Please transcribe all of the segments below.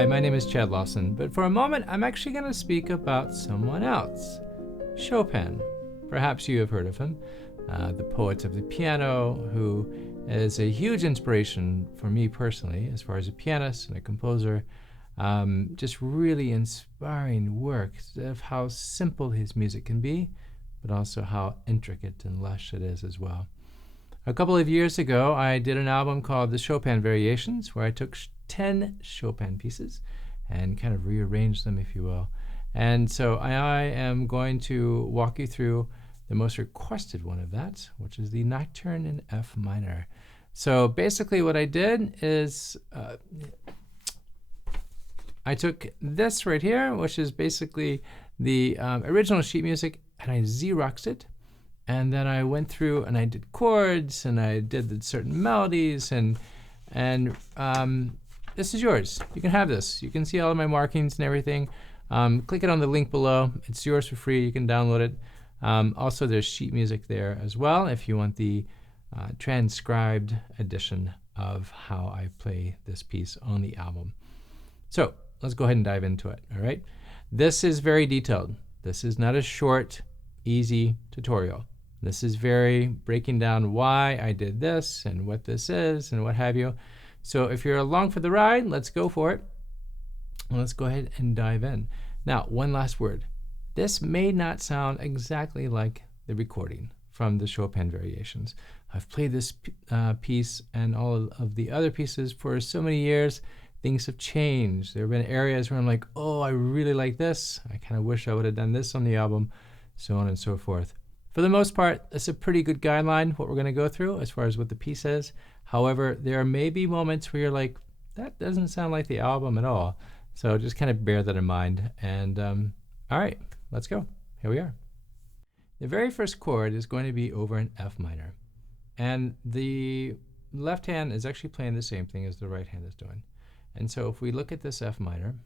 Hi, my name is Chad Lawson, but for a moment I'm actually going to speak about someone else, Chopin. Perhaps you have heard of him, the poet of the piano, who is a huge inspiration for me personally as far as a pianist and a composer. Just really inspiring work of how simple his music can be, but also how intricate and lush it is as well. A couple of years ago, I did an album called the Chopin Variations, where I took 10 Chopin pieces and kind of rearranged them, if you will. And so I am going to walk you through the most requested one of that, which is the Nocturne in F minor. So basically what I did is I took this right here, which is basically the original sheet music, and I Xeroxed it. And then I went through and I did chords and I did certain melodies and this is yours. You can have this. You can see all of my markings and everything. Click it on the link below. It's yours for free. You can download it. Also, there's sheet music there as well if you want the transcribed edition of how I play this piece on the album. So let's go ahead and dive into it. All right. This is very detailed. This is not a short, easy tutorial. This is very breaking down why I did this and what this is and what have you. So if you're along for the ride, let's go for it. Let's go ahead and dive in. Now, one last word. This may not sound exactly like the recording from the Chopin Variations. I've played this piece and all of the other pieces for so many years. Things have changed. There have been areas where I'm like, oh, I really like this. I kind of wish I would have done this on the album, so on and so forth. For the most part, it's a pretty good guideline, what we're going to go through as far as what the piece is. However, there may be moments where you're like, that doesn't sound like the album at all. So just kind of bear that in mind. And all right, let's go. Here we are. The very first chord is going to be over in F minor. And the left hand is actually playing the same thing as the right hand is doing. And so if we look at this F minor,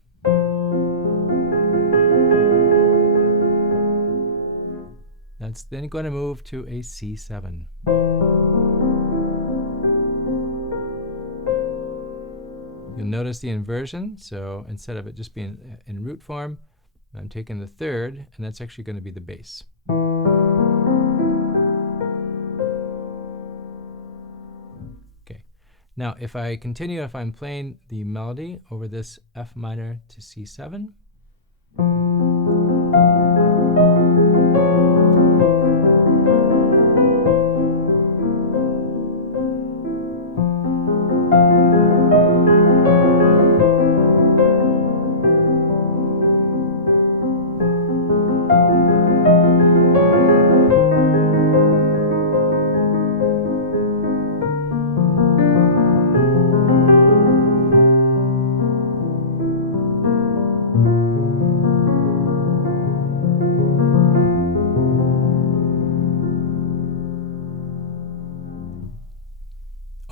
that's then going to move to a C7. You'll notice the inversion. So instead of it just being in root form, I'm taking the third, and that's actually going to be the bass. Okay. Now, if I continue, if I'm playing the melody over this F minor to C7,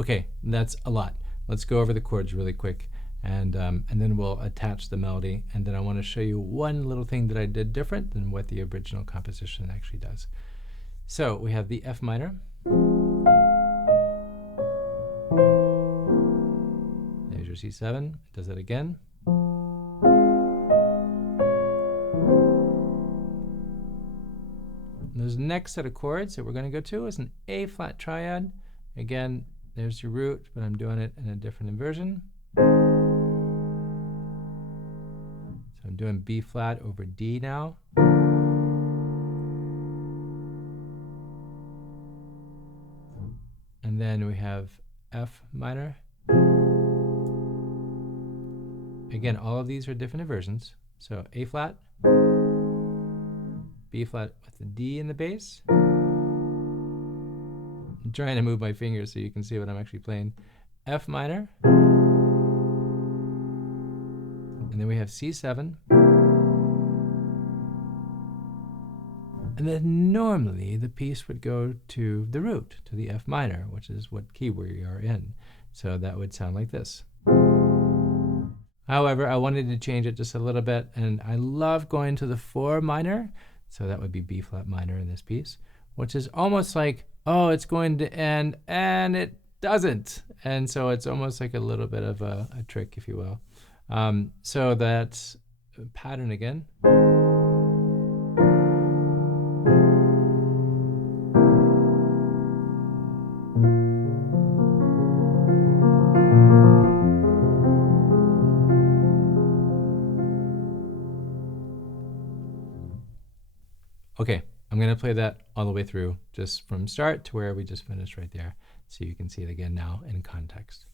okay, that's a lot. Let's go over the chords really quick, and then we'll attach the melody. And then I want to show you one little thing that I did different than what the original composition actually does. So we have the F minor. There's your C7. It does that again. And this next set of chords that we're going to go to is an A flat triad. Again, there's your root, but I'm doing it in a different inversion. So I'm doing B flat over D now. And then we have F minor. Again, all of these are different inversions. So A flat, B flat with the D in the bass. I'm trying to move my fingers so you can see what I'm actually playing. F minor. And then we have C7. And then normally the piece would go to the root, to the F minor, which is what key we are in. So that would sound like this. However, I wanted to change it just a little bit, and I love going to the 4 minor. So that would be B flat minor in this piece, which is almost like, oh, it's going to end, and it doesn't. And so it's almost like a little bit of a trick, if you will. So that's a pattern again. Okay, I'm going to play that all the way through, just from start to where we just finished right there, so you can see it again now in context.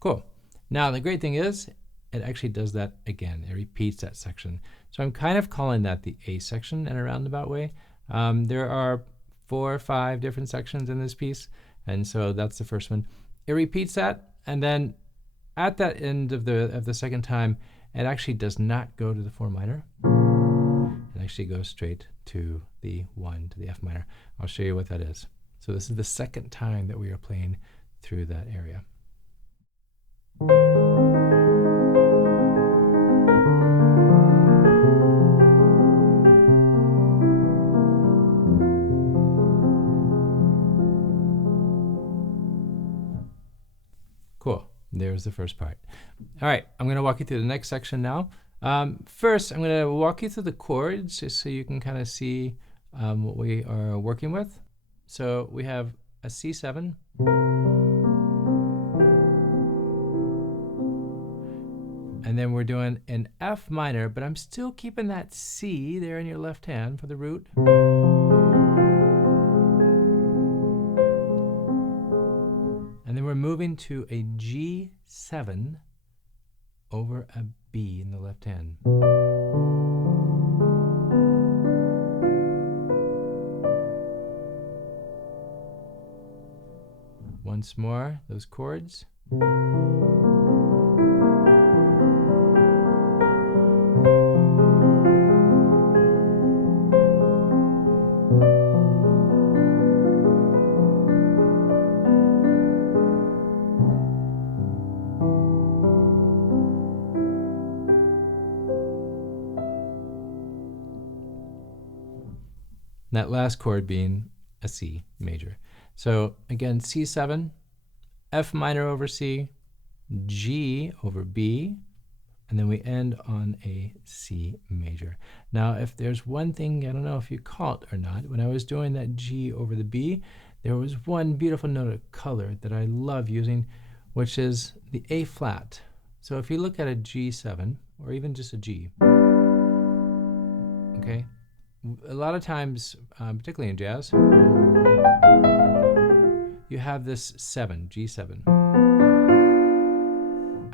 Cool. Now, the great thing is, it actually does that again. It repeats that section. So I'm kind of calling that the A section in a roundabout way. There are 4 or 5 different sections in this piece, and so that's the first one. It repeats that, and then at that end of the second time, it actually does not go to the 4 minor. It actually goes straight to the 1, to the F minor. I'll show you what that is. So this is the second time that we are playing through that area. Cool. There's the first part. All right, I'm going to walk you through the next section now. First, I'm going to walk you through the chords just so you can kind of see what we are working with. So we have a C7. And then we're doing an F minor, but I'm still keeping that C there in your left hand for the root. And then we're moving to a G7 over a B in the left hand. Once more, those chords. That last chord being a C major. So again, C7, F minor over C, G over B, and then we end on a C major. Now, if there's one thing, I don't know if you caught or not, when I was doing that G over the B, there was one beautiful note of color that I love using, which is the A flat. So if you look at a G7, or even just a G, okay, a lot of times, particularly in jazz, you have this 7, G7.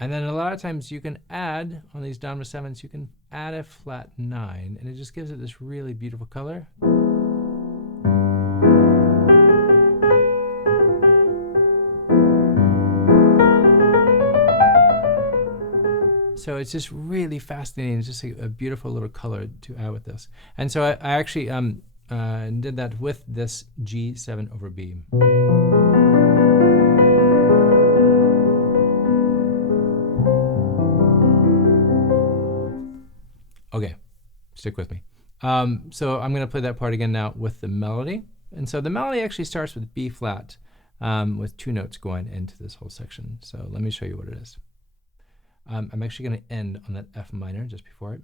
And then a lot of times you can add, on these dominant 7s, you can add a flat 9, and it just gives it this really beautiful color. So it's just really fascinating. It's just a beautiful little color to add with this. And so I actually did that with this G7 over B. Okay, stick with me. So I'm going to play that part again now with the melody. And so the melody actually starts with B flat with 2 notes going into this whole section. So let me show you what it is. I'm actually going to end on that F minor just before it.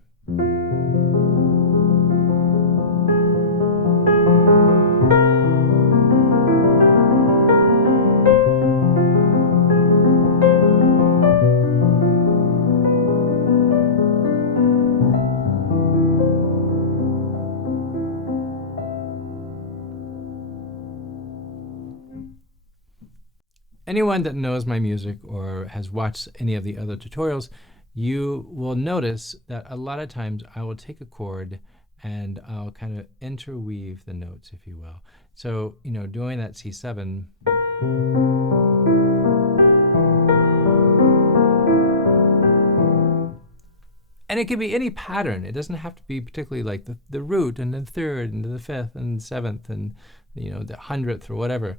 Anyone that knows my music or has watched any of the other tutorials, you will notice that a lot of times I will take a chord and I'll kind of interweave the notes, if you will. So, doing that C7, and it can be any pattern. It doesn't have to be particularly like the root and the third and the fifth and seventh and the 100th or whatever.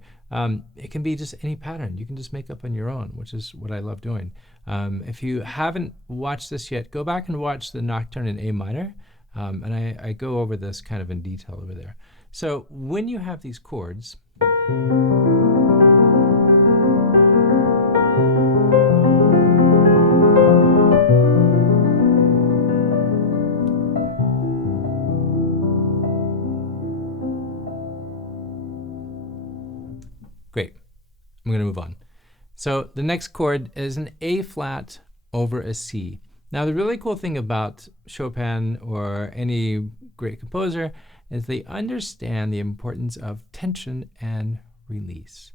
It can be just any pattern. You can just make up on your own, which is what I love doing. If you haven't watched this yet, go back and watch the Nocturne in A minor. And I go over this kind of in detail over there. So when you have these chords, great. I'm going to move on. So the next chord is an A flat over a C. Now the really cool thing about Chopin or any great composer is they understand the importance of tension and release.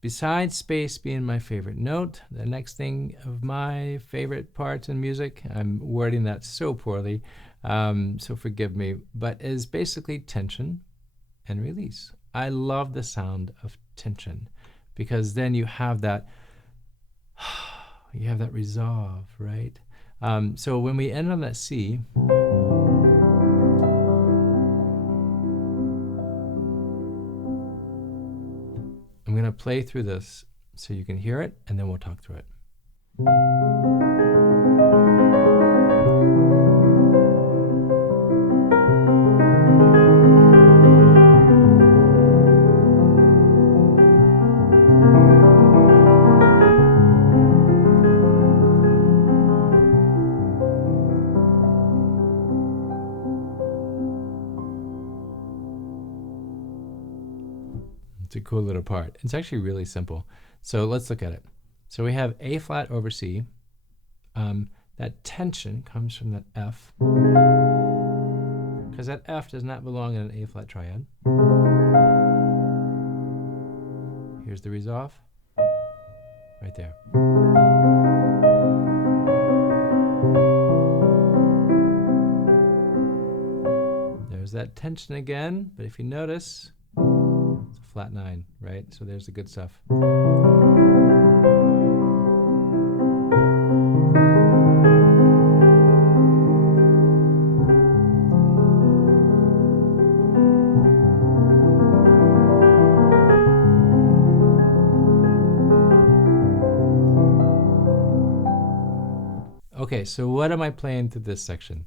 Besides space being my favorite note, the next thing of my favorite parts in music, I'm wording that so poorly, so forgive me, but is basically tension and release. I love the sound of tension because then you have that resolve, right? So when we end on that C, I'm going to play through this so you can hear it, and then we'll talk through it. It's a cool little part. It's actually really simple. So let's look at it. So we have A flat over C. That tension comes from that F, because that F does not belong in an A flat triad. Here's the resolve, right there. There's that tension again, but if you notice, it's a flat 9, right? So there's the good stuff. Okay, so what am I playing through this section?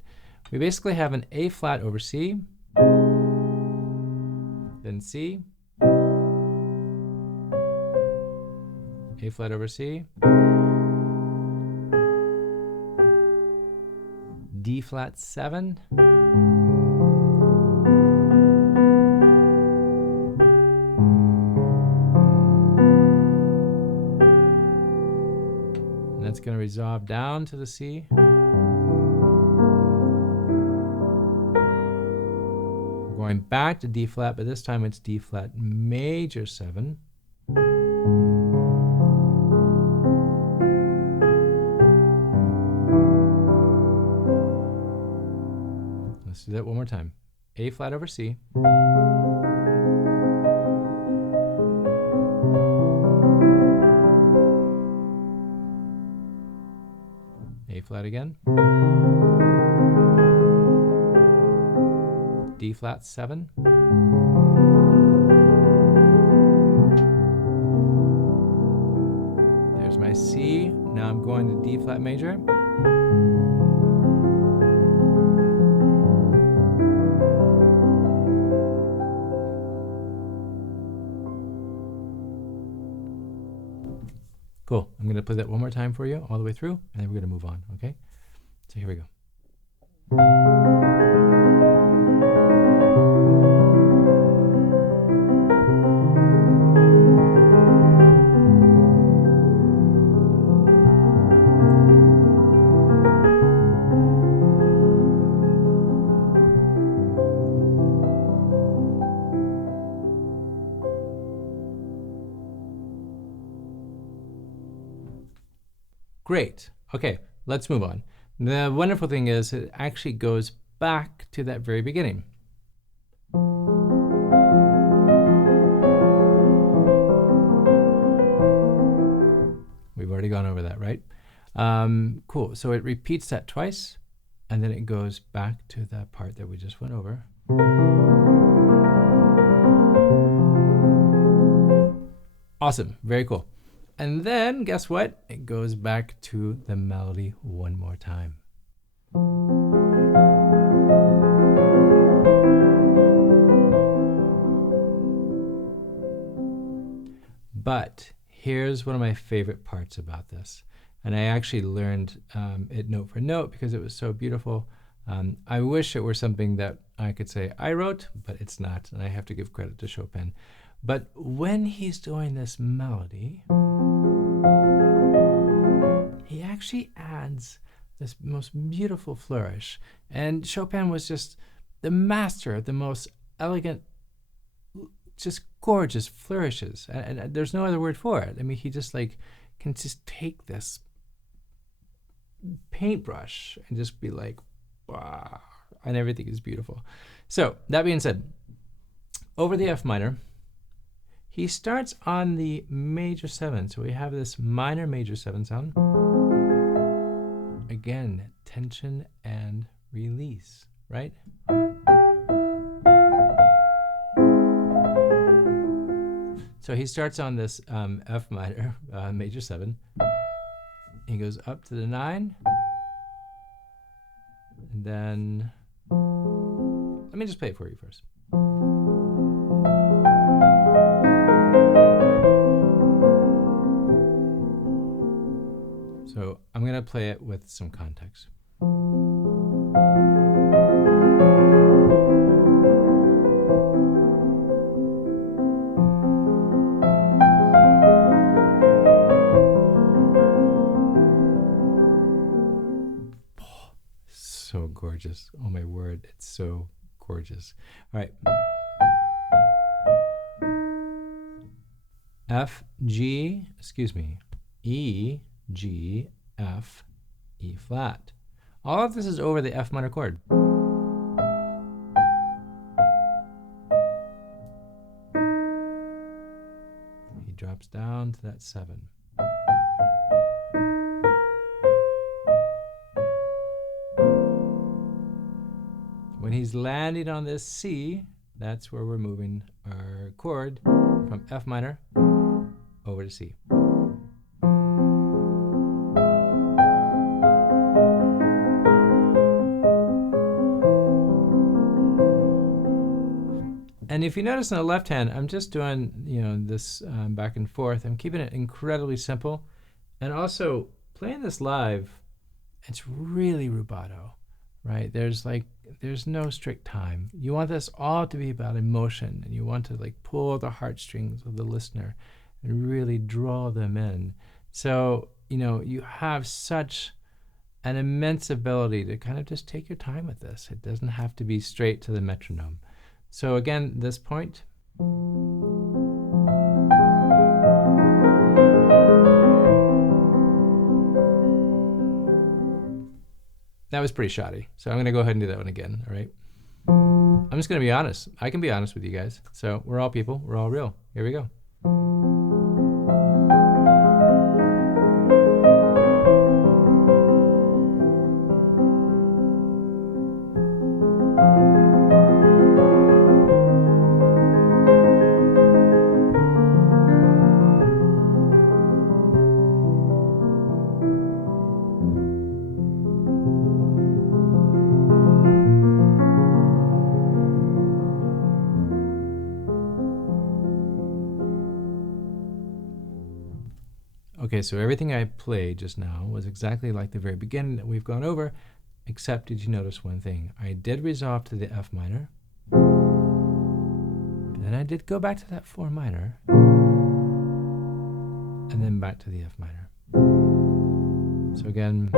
We basically have an A flat over C, then C, A flat over C, D flat 7, and that's going to resolve down to the C. We're going back to D flat, but this time it's D flat major 7. Let's do that one more time. A flat over C. A flat again. D flat 7. There's my C. Now I'm going to D flat major. Cool. I'm going to play that one more time for you all the way through, and then we're going to move on, okay? So here we go. Great. Okay, let's move on. The wonderful thing is it actually goes back to that very beginning. already gone over that, right? Cool. So it repeats that twice, and then it goes back to that part that we just went over. Awesome. Very cool. And then guess what? It goes back to the melody one more time. But here's one of my favorite parts about this. And I actually learned it note for note because it was so beautiful. I wish it were something that I could say I wrote, but it's not. And I have to give credit to Chopin. But when he's doing this melody, he actually adds this most beautiful flourish. And Chopin was just the master of the most elegant, just gorgeous flourishes. And there's no other word for it. I mean, he just like can just take this paintbrush and just be like, wow, and everything is beautiful. So that being said, over the F minor, he starts on the major 7. So we have this minor major 7 sound. Again, tension and release, right? So he starts on this F minor, major 7. He goes up to the 9. And then, let me just play it for you first. So I'm going to play it with some context. So gorgeous. Oh my word, it's so gorgeous. All right. F, G, excuse me, E, G, F, E flat. All of this is over the F minor chord. He drops down to that 7. When he's landing on this C, that's where we're moving our chord from F minor over to C. And if you notice on the left hand, I'm just doing, this back and forth. I'm keeping it incredibly simple. And also, playing this live, it's really rubato, right? There's no strict time. You want this all to be about emotion, and you want to like pull the heartstrings of the listener and really draw them in. So, you have such an immense ability to kind of just take your time with this. It doesn't have to be straight to the metronome. So again, this point. That was pretty shoddy. So I'm going to go ahead and do that one again, all right? I'm just going to be honest. I can be honest with you guys. So we're all people. We're all real. Here we go. Okay, so everything I played just now was exactly like the very beginning that we've gone over, except did you notice one thing? I did resolve to the F minor, but then I did go back to that 4 minor, and then back to the F minor. So again,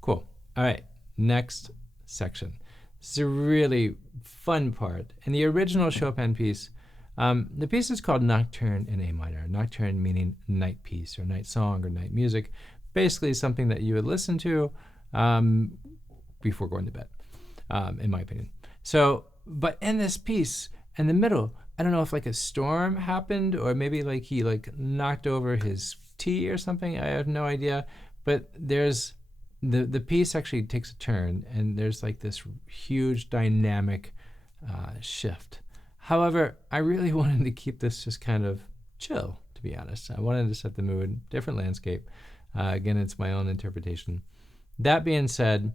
cool. All right, next section. This is a really fun part. In the original Chopin piece, The piece is called Nocturne in A minor. Nocturne meaning night piece or night song or night music. Basically something that you would listen to before going to bed, in my opinion. So, but in this piece, in the middle, I don't know if like a storm happened or maybe like he like knocked over his tea or something. I have no idea. But there's the piece actually takes a turn and there's like this huge dynamic shift. However, I really wanted to keep this just kind of chill, to be honest. I wanted to set the mood, different landscape. Again, it's my own interpretation. That being said,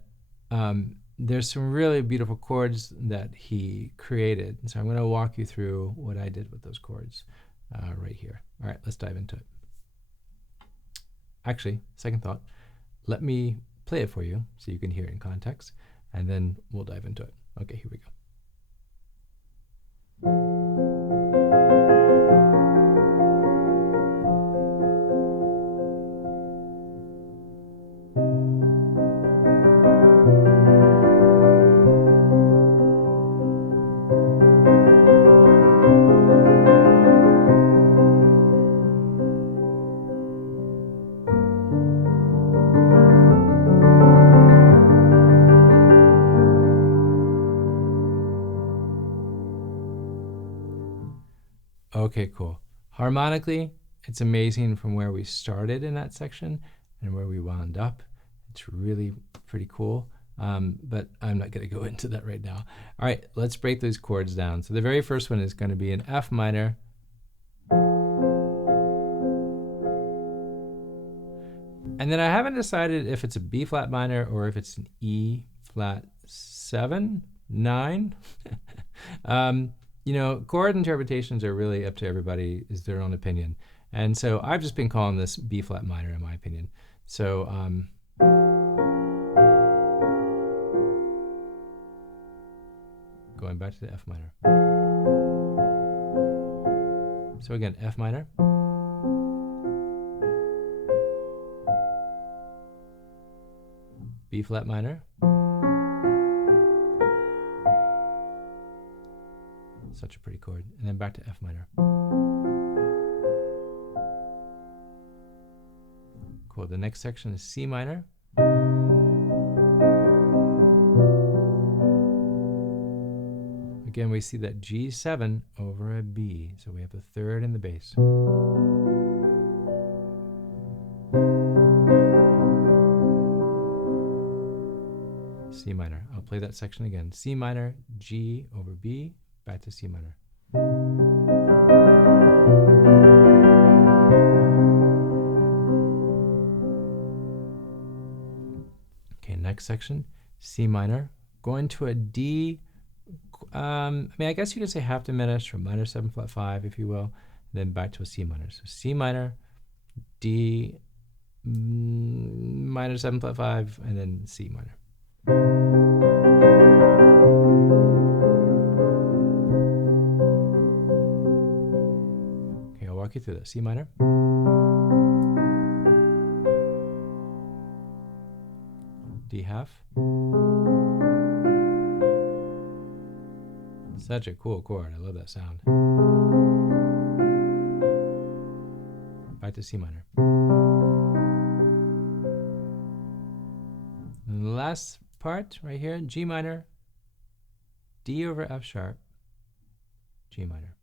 there's some really beautiful chords that he created. So I'm going to walk you through what I did with those chords right here. All right, let's dive into it. Actually, second thought, let me play it for you so you can hear it in context, and then we'll dive into it. Okay, here we go. Okay, cool. Harmonically, it's amazing from where we started in that section and where we wound up. It's really pretty cool, but I'm not going to go into that right now. All right, let's break those chords down. So the very first one is going to be an F minor. And then I haven't decided if it's a B flat minor or if it's an E flat 7, 9. You know, chord interpretations are really up to everybody, is their own opinion. And so I've just been calling this B flat minor in my opinion. So going back to the F minor. So again, F minor. B flat minor. Such a pretty chord. And then back to F minor. Cool. The next section is C minor. Again, we see that G7 over a B. So we have the third in the bass. C minor. I'll play that section again. C minor, G over B. Back to C minor. Okay, next section, C minor. Going to a D, I mean, I guess you could say half diminished or minor 7 flat 5, if you will, and then back to a C minor. So C minor, D, minor 7 flat 5, and then C minor. Walk you through that. C minor, D half. Such a cool chord. I love that sound. Back to C minor. And the last part right here, G minor, D over F sharp, G minor.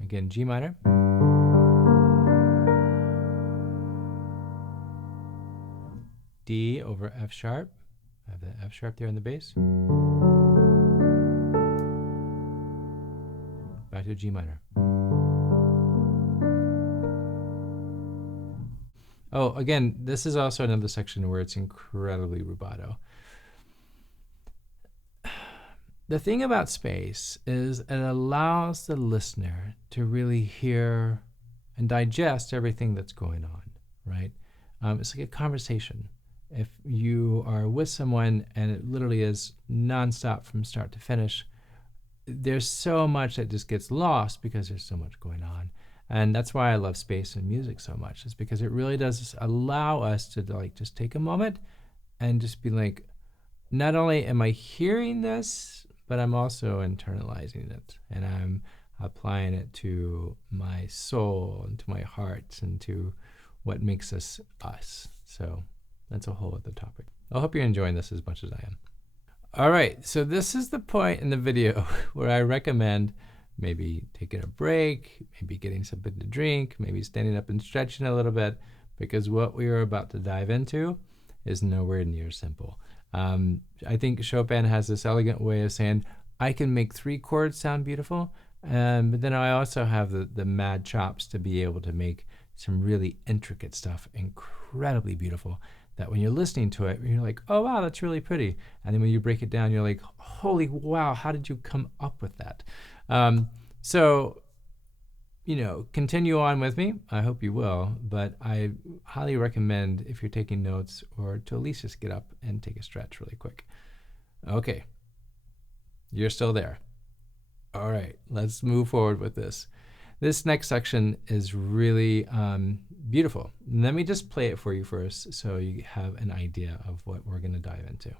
Again, G minor. D over F sharp. I have the F sharp there in the bass. Back to G minor. Oh, again, this is also another section where it's incredibly rubato. The thing about space is it allows the listener to really hear and digest everything that's going on, right? It's like a conversation. If you are with someone and it literally is nonstop from start to finish, there's so much that just gets lost because there's so much going on. And that's why I love space in music so much, is because it really does allow us to like just take a moment and just be like, not only am I hearing this, but I'm also internalizing it, and I'm applying it to my soul and to my heart and to what makes us us. So that's a whole other topic. I hope you're enjoying this as much as I am. All right, so this is the point in the video where I recommend maybe taking a break, maybe getting something to drink, maybe standing up and stretching a little bit, because what we are about to dive into is nowhere near simple. I think Chopin has this elegant way of saying, I can make 3 chords sound beautiful, but then I also have the mad chops to be able to make some really intricate stuff incredibly beautiful, that when you're listening to it, you're like, oh wow, that's really pretty. And then when you break it down, you're like, holy wow, how did you come up with that? So, you know, continue on with me. I hope you will, but I highly recommend, if you're taking notes, or to at least just get up and take a stretch really quick. Okay, you're still there. All right, let's move forward with this. This next section is really beautiful. Let me just play it for you first so you have an idea of what we're going to dive into.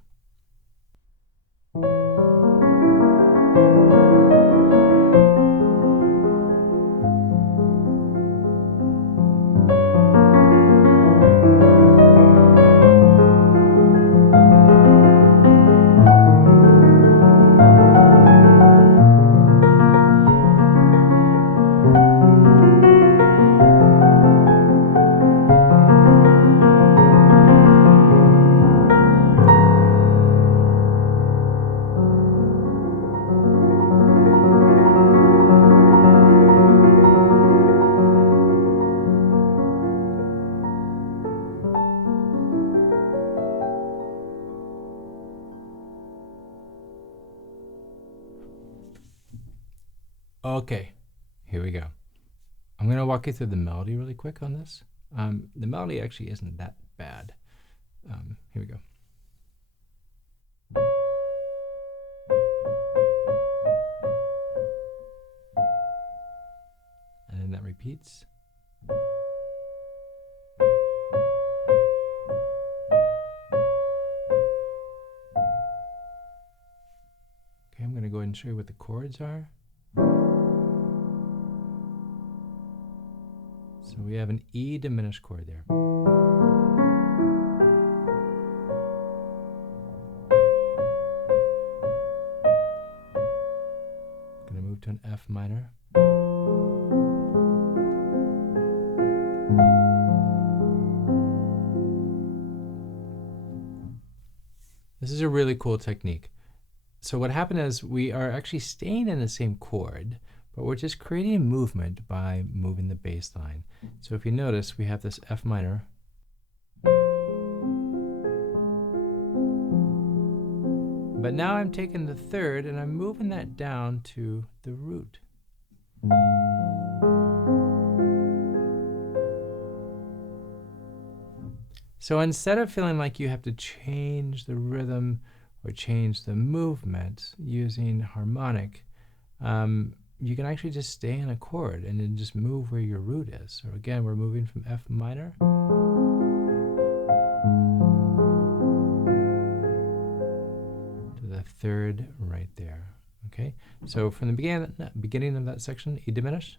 Okay, here we go. I'm going to walk you through the melody really quick on this. The melody actually isn't that bad. Here we go. And then that repeats. Okay, I'm going to go ahead and show you what the chords are. So we have an E diminished chord there. Going to move to an F minor. This is a really cool technique. So what happened is we are actually staying in the same chord, but we're just creating movement by moving the bass line. So if you notice, we have this F minor. But now I'm taking the third and I'm moving that down to the root. So instead of feeling like you have to change the rhythm or change the movement using harmonic, you can actually just stay in a chord and then just move where your root is. So again, we're moving from F minor to the third right there. Okay, so from the beginning of that section, E diminished.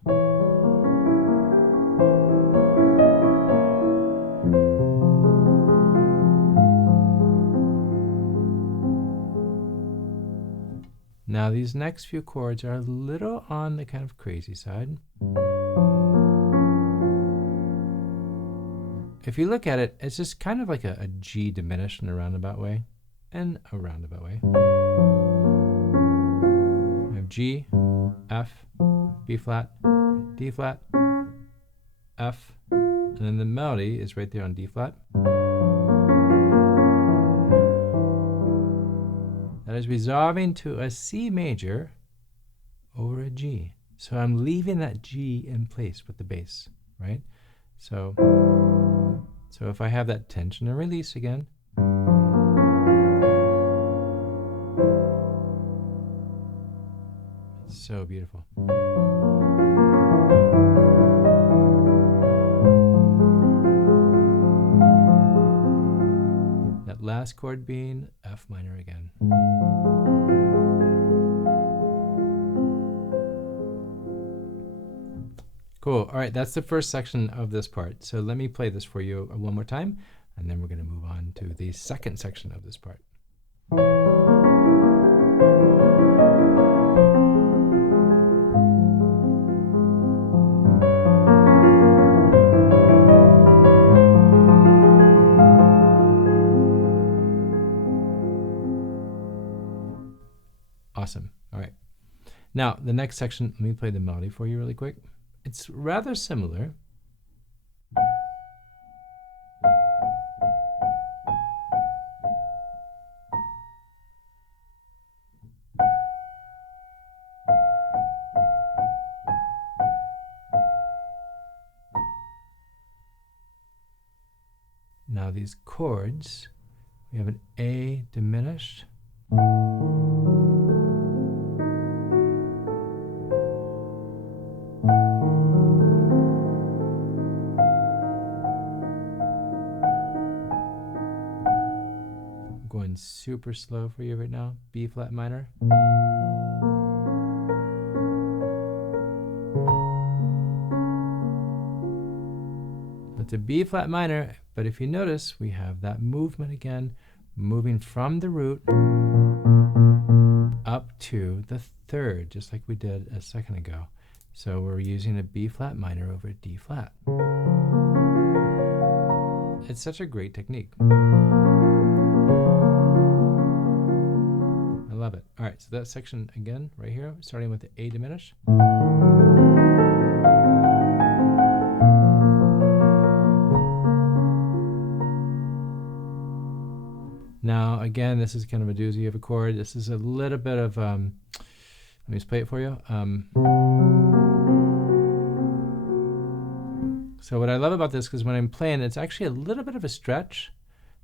Now these next few chords are a little on the kind of crazy side. If you look at it, it's just kind of like a G diminished in a roundabout way, and a roundabout way. We have G, F, B flat, D flat, F, and then the melody is right there on D flat. That is resolving to a C major over a G. So I'm leaving that G in place with the bass, right? So if I have that tension and release again, it's so beautiful. last chord being F minor again. Cool. All right, that's the first section of this part. So let me play this for you one more time, and then we're going to move on to the second section of this part. Awesome. All right. Now, the next section, let me play the melody for you really quick. It's rather similar. Now these chords, we have an A diminished. Going super slow for you right now. B flat minor. It's a B flat minor, but if you notice, we have that movement again, moving from the root up to the third, just like we did a second ago. So we're using a B flat minor over D flat. It's such a great technique. I love it. All right, so that section again, right here, starting with the A diminished. Now, again, this is kind of a doozy of a chord. This is a little bit of, let me just play it for you. So what I love about this, because when I'm playing, it's actually a little bit of a stretch.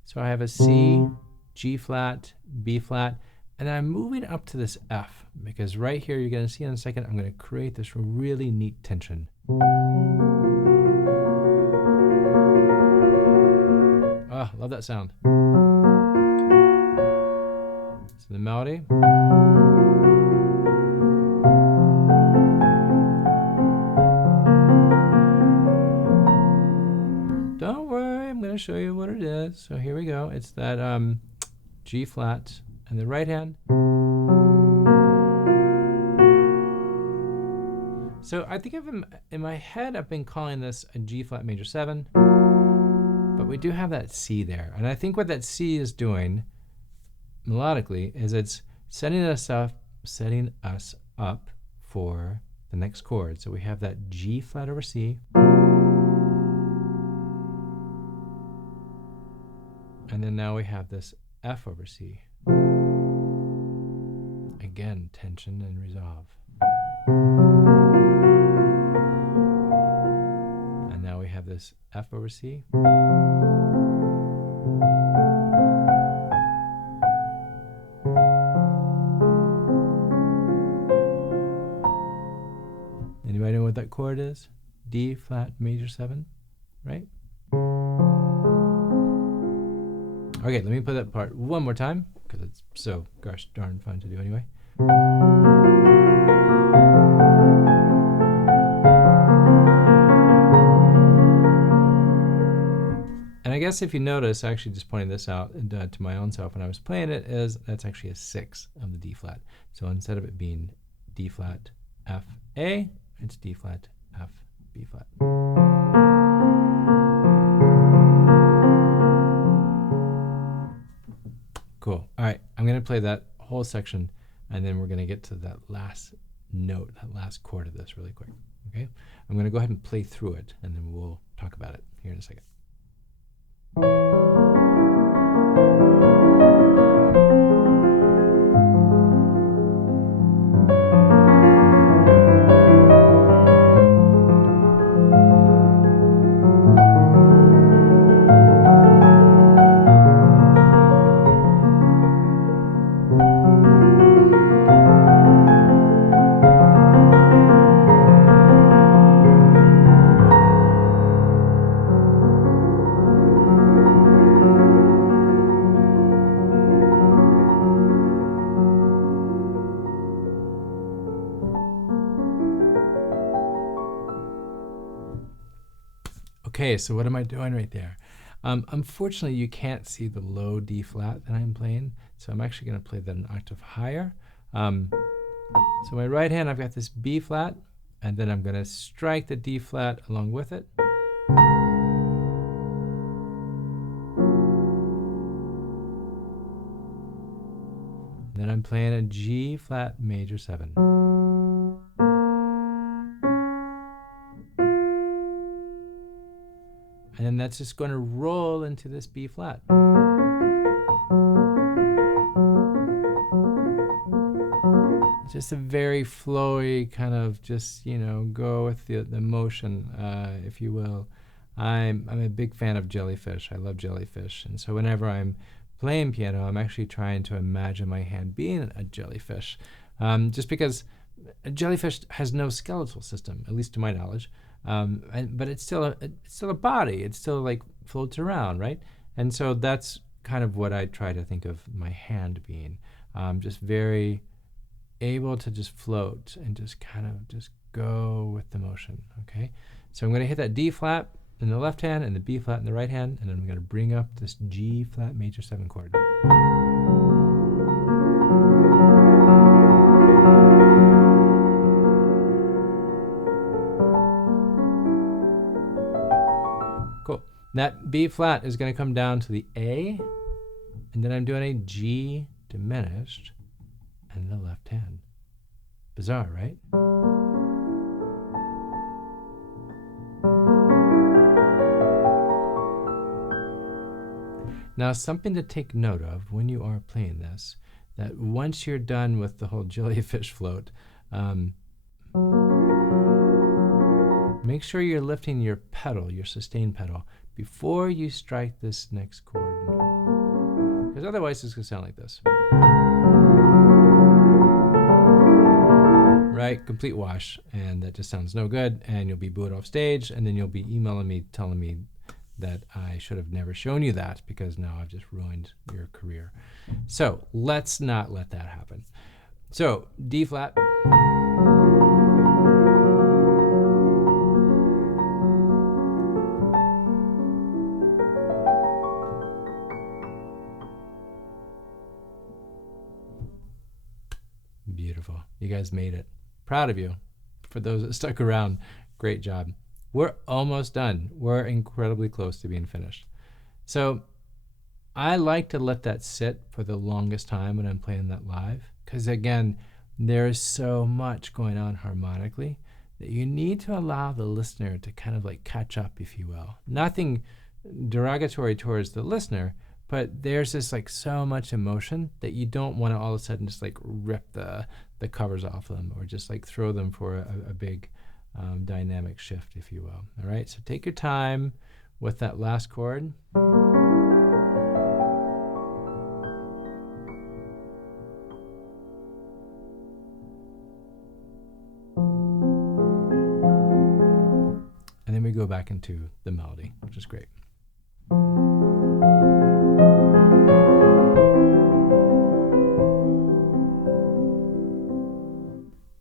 So I have a C, G flat, B flat, and I'm moving up to this F, because right here, you're going to see in a second, I'm going to create this really neat tension. Oh, love that sound. So the melody. Don't worry, I'm going to show you what it is. So here we go. It's that G flat and the right hand. So I think in my head, I've been calling this a G flat major 7, but we do have that C there. And I think what that C is doing melodically is it's setting us up for the next chord. So we have that G flat over C, and then now we have this F over C. Again, tension and resolve. And now we have this F over C. Anybody know what that chord is? D flat major 7, right? Okay, let me play that part one more time, because it's so gosh darn fun to do anyway. And I guess if you notice, actually just pointing this out to my own self when I was playing it, is that's actually a 6 of the D flat. So instead of it being D flat F A, it's D flat F B flat. Cool. All right, I'm going to play that whole section, and then we're going to get to that last note, that last chord of this really quick. Okay? I'm going to go ahead and play through it, and then we'll talk about it here in a second. Okay, so what am I doing right there? Unfortunately, you can't see the low D flat that I'm playing, so I'm actually going to play that an octave higher. So my right hand, I've got this B flat, and then I'm going to strike the D flat along with it. And then I'm playing a G flat major 7. And then that's just going to roll into this B flat. It's just a very flowy kind of just, go with the motion, if you will. I'm a big fan of jellyfish. I love jellyfish. And so whenever I'm playing piano, I'm actually trying to imagine my hand being a jellyfish. Just because a jellyfish has no skeletal system, at least to my knowledge. But it's still a body. It still like floats around, right? And so that's kind of what I try to think of my hand being, just very able to just float and just kind of just go with the motion. Okay, so I'm going to hit that D flat in the left hand and the B flat in the right hand, and then I'm going to bring up this G flat major 7 chord. Cool. That B flat is going to come down to the A, and then I'm doing a G diminished in the left hand. Bizarre, right? Now, something to take note of when you are playing this, that once you're done with the whole jellyfish float, make sure you're lifting your pedal, your sustain pedal, before you strike this next chord. Because otherwise it's going to sound like this. Right? Complete wash. And that just sounds no good. And you'll be booed off stage. And then you'll be emailing me telling me that I should have never shown you that because now I've just ruined your career. So let's not let that happen. So D flat. Beautiful. You guys made it. Proud of you. For those that stuck around, great job. We're almost done. We're incredibly close to being finished. So I like to let that sit for the longest time when I'm playing that live, because again, there's so much going on harmonically that you need to allow the listener to kind of like catch up, if you will. Nothing derogatory towards the listener, but there's just like so much emotion that you don't want to all of a sudden just like rip the covers off them or just like throw them for a big dynamic shift, if you will. All right, so take your time with that last chord. And then we go back into the melody, which is great.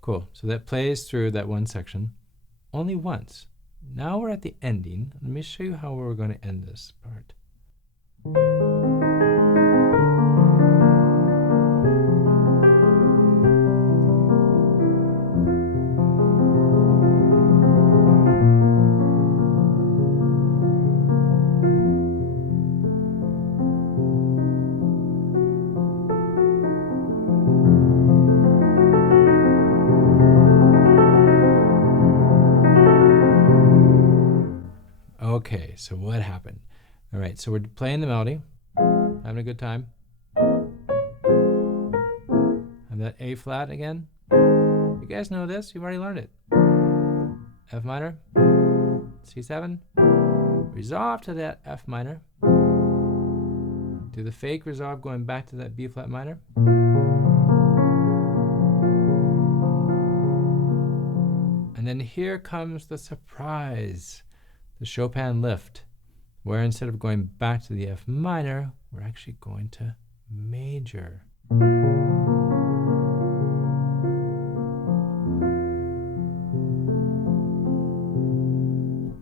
Cool. So that plays through that one section only once. Now we're at the ending. Let me show you how we're going to end this part. Okay, so what happened? All right, so we're playing the melody, having a good time. And that A flat again. You guys know this, you've already learned it. F minor, C7, resolve to that F minor. Do the fake resolve going back to that B flat minor. And then here comes the surprise. The Chopin lift, where instead of going back to the F minor, we're actually going to major.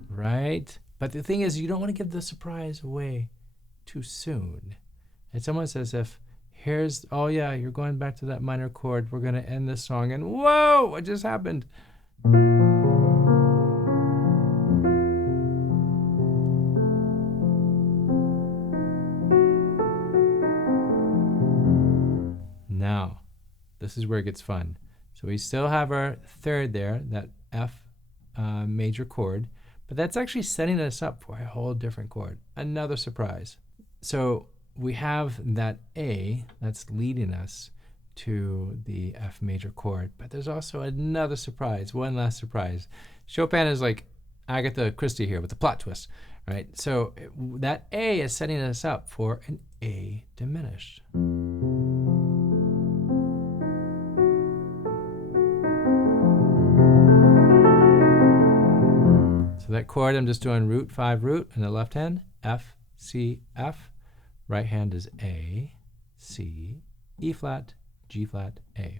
Right? But the thing is, you don't want to give the surprise away too soon. It's almost as if, here's, oh yeah, you're going back to that minor chord. We're going to end this song, and whoa, what just happened? Now, this is where it gets fun. So we still have our third there, that F major chord, but that's actually setting us up for a whole different chord. Another surprise. So we have that A that's leading us to the F major chord, but there's also another surprise, one last surprise. Chopin is like Agatha Christie here with the plot twist, right? So that A is setting us up for an A diminished. So that chord, I'm just doing root 5 root in the left hand, F, C, F. Right hand is A, C, E flat, G flat, A.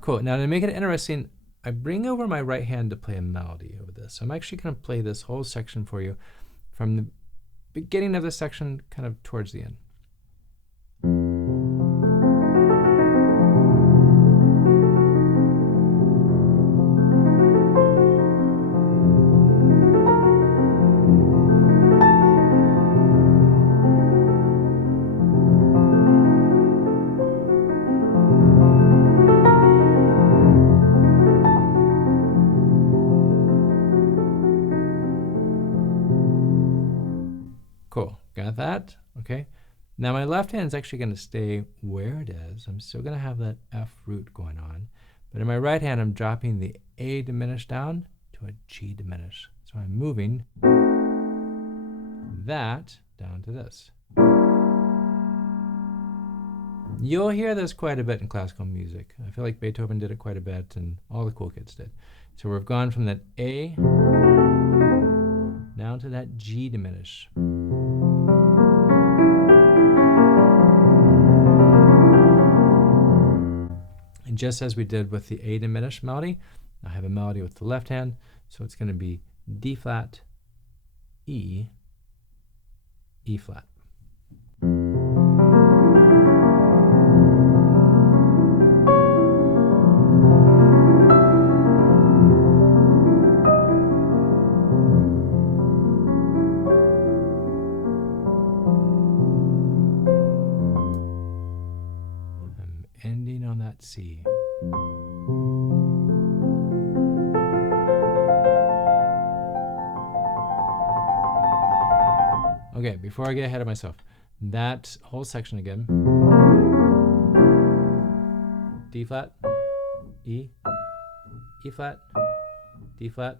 Cool. Now to make it interesting, I bring over my right hand to play a melody over this. So I'm actually going to play this whole section for you from the beginning of the section kind of towards the end. Cool, got that? Okay. Now my left hand is actually going to stay where it is. I'm still going to have that F root going on. But in my right hand, I'm dropping the A diminished down to a G diminished. So I'm moving that down to this. You'll hear this quite a bit in classical music. I feel like Beethoven did it quite a bit, and all the cool kids did. So we've gone from that A down to that G diminished. And just as we did with the A diminished melody, I have a melody with the left hand, so it's going to be D flat, E, E flat. I'm ending on that C. Okay, before I get ahead of myself, that whole section again. D flat, E, E flat, D flat.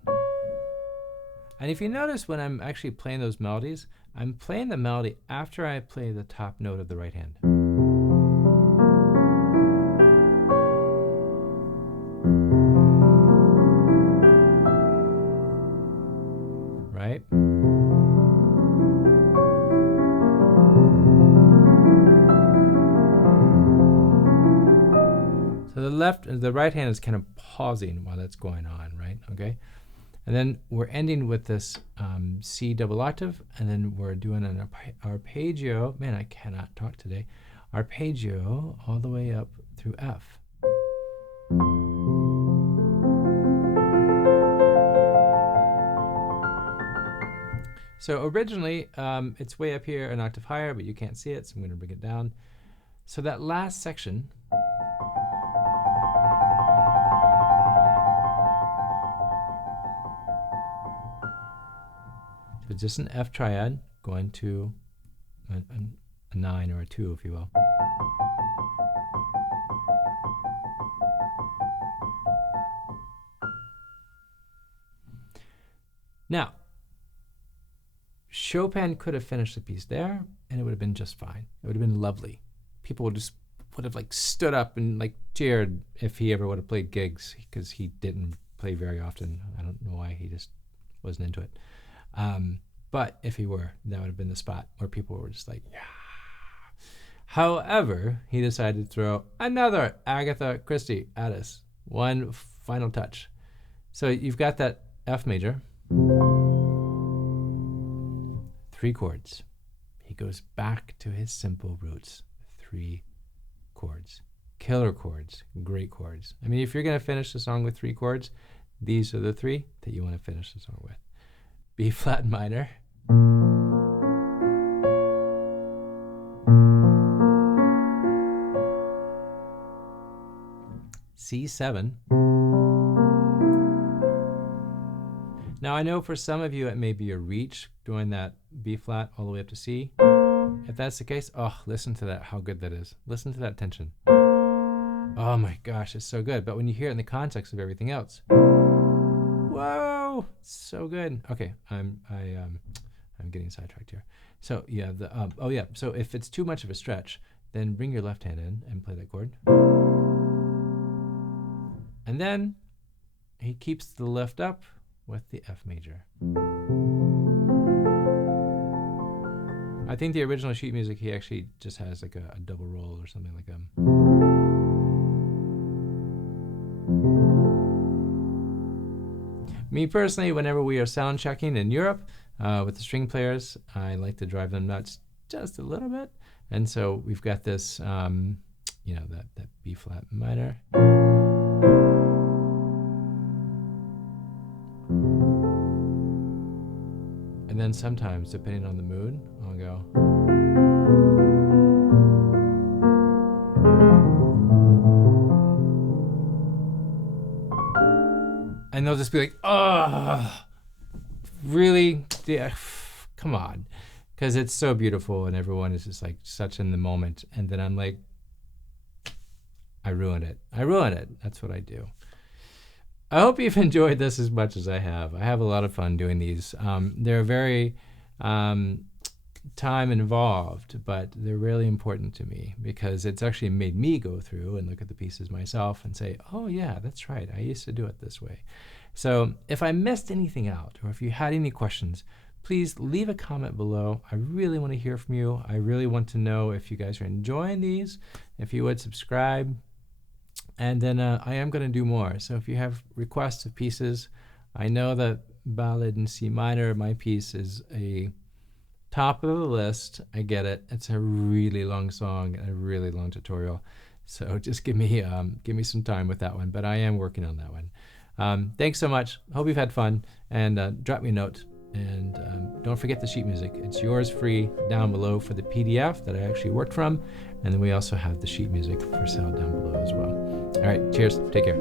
And if you notice when I'm actually playing those melodies, I'm playing the melody after I play the top note of the right hand. Right? So the right hand is kind of pausing while that's going on, right? Okay. And then we're ending with this C double octave, and then we're doing an arpeggio. Man, I cannot talk today. Arpeggio all the way up through F. So originally, it's way up here, an octave higher, but you can't see it, so I'm going to bring it down. So that last section, so just an F triad going to a 9 or a 2, if you will. Now, Chopin could have finished the piece there, and it would have been just fine. It would have been lovely. People would have like stood up and like cheered if he ever would have played gigs, because he didn't play very often. I don't know why, he just wasn't into it. But if he were, that would have been the spot where people were just like, yeah. However, he decided to throw another Agatha Christie at us. One final touch. So you've got that F major, 3 chords. He goes back to his simple roots, 3 chords. Killer chords, great chords. I mean, if you're going to finish the song with 3 chords, these are the 3 that you want to finish the song with. B flat minor, C7. Now I know for some of you it may be a reach doing that B flat all the way up to C. If that's the case, oh, listen to that, how good that is. Listen to that tension. Oh my gosh, it's so good. But when you hear it in the context of everything else, whoa, so good. Okay, I'm getting sidetracked here. So yeah, so if it's too much of a stretch, then bring your left hand in and play that chord. And then he keeps the lift up with the F major. I think the original sheet music, he actually just has like a double roll or something like that. Me personally, whenever we are sound checking in Europe with the string players, I like to drive them nuts just a little bit. And so we've got this, that B flat minor. And then sometimes, depending on the mood, I'll go. And they'll just be like, oh, really? Yeah, come on. Because it's so beautiful and everyone is just like such in the moment. And then I'm like, I ruined it. That's what I do. I hope you've enjoyed this as much as I have. I have a lot of fun doing these. They're very time involved, but they're really important to me because it's actually made me go through and look at the pieces myself and say, oh yeah, that's right. I used to do it this way. So if I missed anything out or if you had any questions, please leave a comment below. I really want to hear from you. I really want to know if you guys are enjoying these. If you would subscribe. And then I am going to do more. So if you have requests of pieces, I know that Ballad in C minor, my piece, is a top of the list. I get it. It's a really long song and a really long tutorial. So just give me some time with that one. But I am working on that one. Thanks so much. Hope you've had fun. And drop me a note. And don't forget the sheet music. It's yours free down below for the PDF that I actually worked from. And then we also have the sheet music for sale down below as well. All right, cheers. Take care.